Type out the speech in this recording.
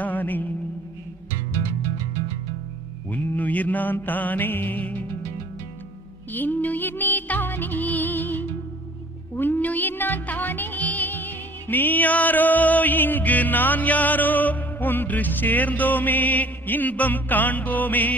தானே, உன்னுயிர் நான் தானே. என்னுயிர் நீ தானே, உன்னுயிர் நான் தானே. நீ யாரோ இங்கு நான் யாரோ, ஒன்று சேர்ந்தோமே இன்பம் காண்போமே.